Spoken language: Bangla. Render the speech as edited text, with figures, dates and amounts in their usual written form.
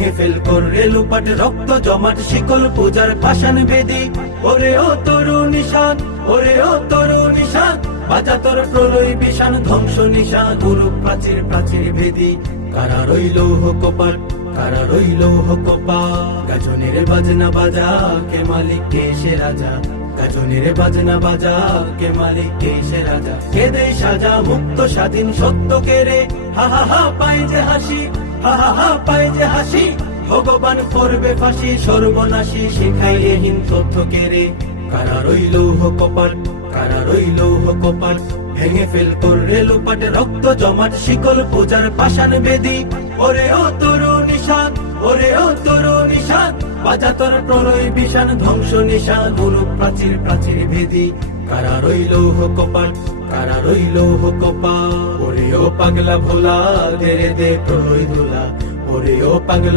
ভেঙে ফেল করে লুপাট রক্ত জমাট শিকল পূজার পাষাণ বেদি। ওরে ও তরু নিশান, ওরে ও তরু নিশান, বাজা তোর প্রলয় বিষাণ ধ্বংস নিশান গুরু প্রাচীর প্রাচীর ভেদি। কারা রইল কপাট, কারা রইল কপাট, গাজনের বাজনা বাজা কে মালিক কে সে রাজা, গাজনের বাজনা বাজা কে মালিক কে সে রাজা। কে দেয় সাজা মুক্ত স্বাধীন সত্য কে রে, হা হা হা পায় যে হাসি, হা হা হা পায় যে হাসি। ভগবান করবে ফাঁসি সর্বনাশী শিখাইহীন তথ্য কে রে। কারা রইল কপাট, কারা রইল কপাট, ভেঙে ফেল করে লুপাট রক্ত জমাট শিকল পূজার পাষাণ বেদি। ওরে ও তরু নিশান, ওরে ও তরু নিশান, বাজা তোর প্রলয় বিষাণ ধ্বংস নিশান গুরু প্রাচীর প্রাচীর ভেদি। কারা রইল কপাট, কারা রইল কপাট, ওরে ও পাগলা ভোলা দে রে দে প্রলয় ধুলা, ওরে ও পাগলা